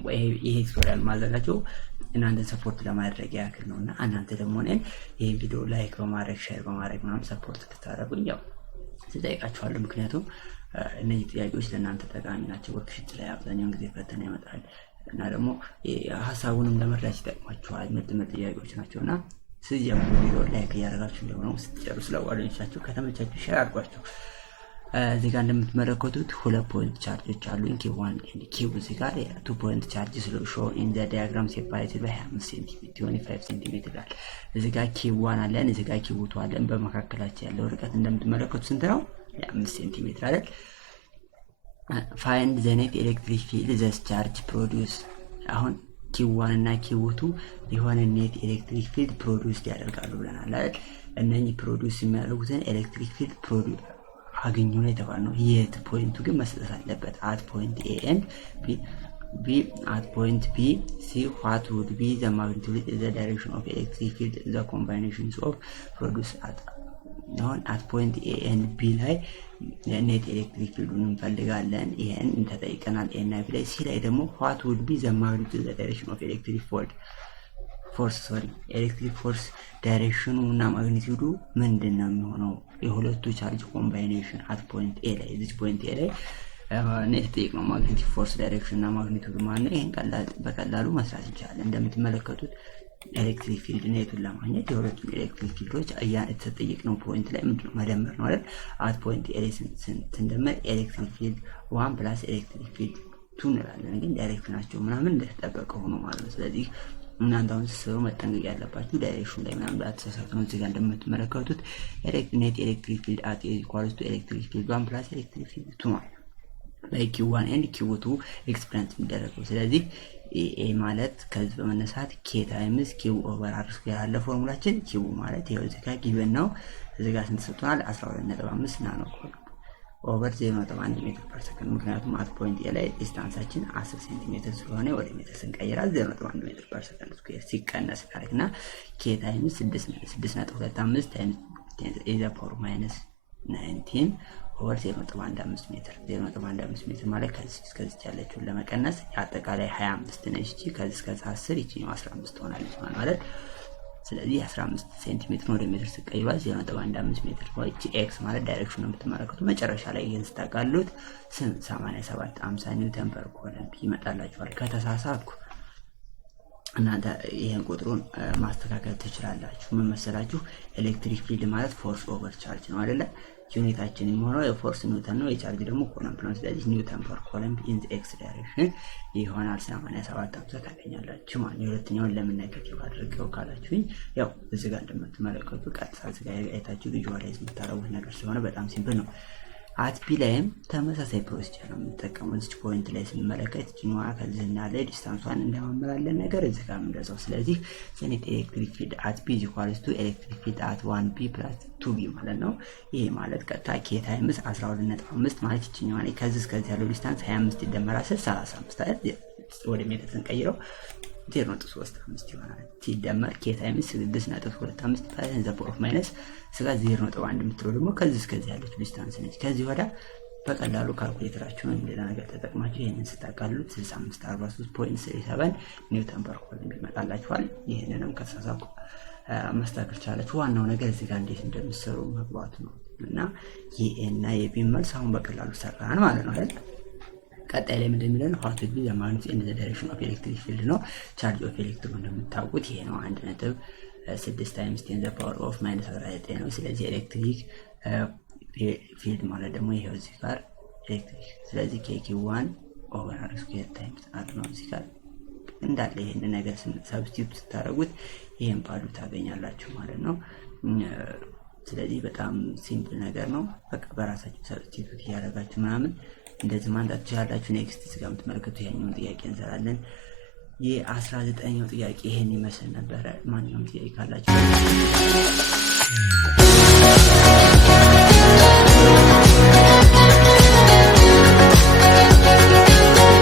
ቋንቋ ይሄ ቱቶሪያል ማዘጋጀው እናንተ ሰፖርት ለማድረግ ያክል ነውና እናንተ ደግሞ እኔን ይሄን ቪዲዮ ላይክ በማድረግ ሼር በማድረግ ምናምን ሰፖርት ልታደርጉኝ ያው ትጠይቃችኋለሁ። ምክንያቱም እነዚህ ጥያቄዎች ለእናንተ ጠቃሚ ናቸው። ወርክሺት ላይ አብዛኛውን ጊዜ ፈተና ይመጣል እና ደግሞ ሀሳቡንም ለመረዳት ይጠቅማችኋል። ምርጥ ጥያቄዎች ናቸውና ስለዚህ ቪዲዮ ላይክ ያደርጋችሁ እንደሆነ ስትጨርሱ ለጓደኞቻችሁ ከተመቻችሁ ሼር አድርጓቸው። እዚህ ጋር እንደምትመለከቱት 2 ፖይንት ቻርጆች አሉኝ Q1 and Q እዚህ ጋር 2 ፖይንት ቻርጅስ show in the diagram separated by 25 cm 25 cm ይላል። እዚህ ጋር Q1 አለን፣ እዚህ ጋር Q2 አለን። በመካከላቸው ያለው ርቀት እንደምትመለከቱት ስንት ነው? 5 cm አይደል? find the net electric field the charge produce አሁን Q1 እና Q2 የሆነ ኔት ኤሌክትሪክ ፊልድ ፕሮዲዩስ ያደርጋሉ ብለናል አይደል? እነኚህ ፕሮዲዩስ የሚያደርጉትን ኤሌክትሪክ ፊልድ ፕሮዲዩስ አገኙ ነው የተባለው። የት ፖይንቱ ግን መስጠት አለበት። at point A and B at point B C what would be the magnitude the direction of electric field the combinations of produce at point A and B ላይ ኔት ኤሌክትሪክ ፊልዱን እንፈልጋለን። ይሄን እንተጠይቀናል። A እና B ላይ C ላይ ደግሞ what would be the magnitude the direction of electric ኤሌክትሪክ ፎርስ ዳይሬክሽኑ እና ማግኒቲዩዱ ምንድነው የሚሆነው? የሁለቱ ቻርጅ ኮምባይኔሽን at point A ላይ እዚህ ፖይንት A ላይ ኔት ጠይቅ ነው። ማግኔቲክ ፎርስ ዳይሬክሽን እና ማግኒቲዩዱ ማለት ነው። ይሄን በቀላሉ መስራት እንችላለን። እንደምትመለከቱት ኤሌክትሪክ ፊልድ ኔቱን ለማግኘት የሁለቱም ኤሌክትሪክ ፊልዶች የተጠየቅነው ፖይንት ላይ ምንድነው መደመር ነው አይደል? at point A ላይ ስንደመር ኤሌክትሪክ ፊልድ 1 + ኤሌክትሪክ ፊልድ 2 እንላለን። ግን ዳይሬክሽናቸው ምናምን እንደተጠበቀ ሆኖ ማለት ነው። ስለዚህ እናንተ አሁን ስትሰሩ መጠንቀቅ ያለባችሁ ዳይሬክሽን ላይ ምናምን አትሳሳቱ ነው። እዚህ ጋር እንደምትመለከቱት ኔት ኤሌክትሪክ ፊልድ at equals to ኤሌክትሪክ ፊልድ 1 + ኤሌክትሪክ ፊልድ 2 ነው ላይ Q1 and Q2 ኤክስፔሪመንት የሚደረገው። ስለዚህ A ማለት ከዚህ በመነሳት K times Q over R ስኩዌር ያለ ፎርሙላችን Q ማለት ይሄው እዚህ ጋር ጊቨን ነው። እዚህ ጋር ስንት ሰጥቷል? 12.5 ናኖ ኩሎምብ ኦቨር 0.1 ሜትር ፐር ሰከንድ። ምክንያቱም at point A ላይ ዲስታንሳችን 10 ሴንቲሜትር ስለሆነ ወደ ሜትር ስንቀይራት 0.1 ሜትር ፐር ሰከንድ ስኩዌር ሲቀነስ ታሪክና K ታይምስ 6.25 ታይምስ 10 to the power minus 19 ኦቨር 0.15 ሜትር 0.15 ሜትር ማለት ከዚህ እስከዚህ ያለችውን ለመቀነስ አጠቃላይ 25 ነች። ከዚህ እስከዚህ 10 ይቺ 15 ትሆናለች ማለት ስለዚህ 15 ሴንቲሜትር ወደ ሜትር ስቀይሯት 0.15 ሜትር ወይ ኤክስ ማለት ዳይሬክሽኑ የምትመለከቱ መጨረሻ ላይ ይሄን ስታቃሉት 87 50 ኒውተን ፐር ኩሎምብ ይመጣላችኋል። ከተሳሳትኩ እናንተ ይሄን ቁጥሩን ማስተካከል ትችላላችሁ። ምን መሰላችሁ? ኤሌክትሪክ ፊልድ ማለት ፎርስ ኦቨር ቻርጅ ነው አይደለ? ዩኒታችን የሚሆነው የፎርስ ኒውተን ነው፣ የቻርጅ ደግሞ ኩሎምብ ነው። ስለዚህ ኒውተን ፐር ኩሎምብ ኢን ዘ ኤክስ ዳይሬክሽን ይሆናል 87 50 ታገኛላችሁ ማለት ነው። ሁለተኛውን ለምን ኔጌቲቭ አድርገው ካላችሁኝ ያው እዚህ ጋር እንደምትመለከቱ ቀጥታ እዚህ ጋር አይታችሁ ቪዥዋላይዝ የምታደርጉት ነገር ስለሆነ በጣም ሲምፕል ነው። at B ላይም ተመሳሳይ ፕሮሲጀር ነው የምንጠቀመው። እዚህ ፖይንት ላይ ስንመለከት ጂኖዋ ከዚህና ላይ ዲስታንሷን እንደማመራለን ነገር እዚህ ጋር እንደዛው። ስለዚህ ኔት ኤሌክትሪክ ፊልድ at B = ኤሌክትሪክ ፊልድ at 1B + 2B ማለት ነው። ይሄ ማለት ቀጥታ K ታይምስ 12.5 ማለት ጂኖዋ ላይ ከዚህ እስከዚህ ያለው ዲስታንስ 25 ይደመራል 35 አይደል? ወደ ሜትር ስንቀይረው 0.35 ይሆናል። ሲደመር K ታይምስ 6.25 ታይምስ ዘ ፓወር ኦፍ ማይነስ ስጋ 0.1 የምትለው ደግሞ ከዚህ እስከዚህ ያለች ዲስታንስ ነች። ከዚህ ወዲያ በቀላሉ ካልኩሌተራችሁን ሌላ ነገር ተጠቅማችሁ ይሄንን ስታቃሉት 6543.37 ኒውተን ፐር ኩሎምብ ይመጣላችኋል። ይሄንንም ከተሳሳትኩ ማስተካከል ቻላችሁ። ዋናው ነገር እዚህ ጋር እንዴት እንደምትሰሩ መግባቱ ነው እና የኤና የቢ መልስ አሁን በቀላሉ ሰራን ማለት ነው አይደል? ቀጣይ ላይ ምንድን የሚለን what would be the magnitude and the direction of electric field ነው። ቻርጅ ኦፍ ኤሌክትሮን እንደምታውቁት ይሄ ነው 1.6 times 10 the power of minus 19 ነው። ስለዚህ ኤሌክትሪክ ፊልድ ማለት ደግሞ ይሄው እዚህ ጋር ኤሌክትሪክ ስለዚህ K1 over R square times R ነው። እዚህ ጋር እንዳለ ይሄን ነገር ሰብስቲቱት ስታደርጉት ይሄን ፓሉ ታገኛላችሁ ማለት ነው። ስለዚህ በጣም ሲምፕል ነገር ነው። በቃ በራሳችሁ ሰብስቲቱት ያደርጋችሁ ምናምን እንደዚህ ማንዳት ትችላላችሁ። ኔክስት እዚህ ጋር የምትመለከቱ ያኛውን ጥያቄ እንሰራለን። የ19ኛው ጥያቄ ይሄን ይመስል ነበር። ማንኛውም ጥያቄ ካላችሁ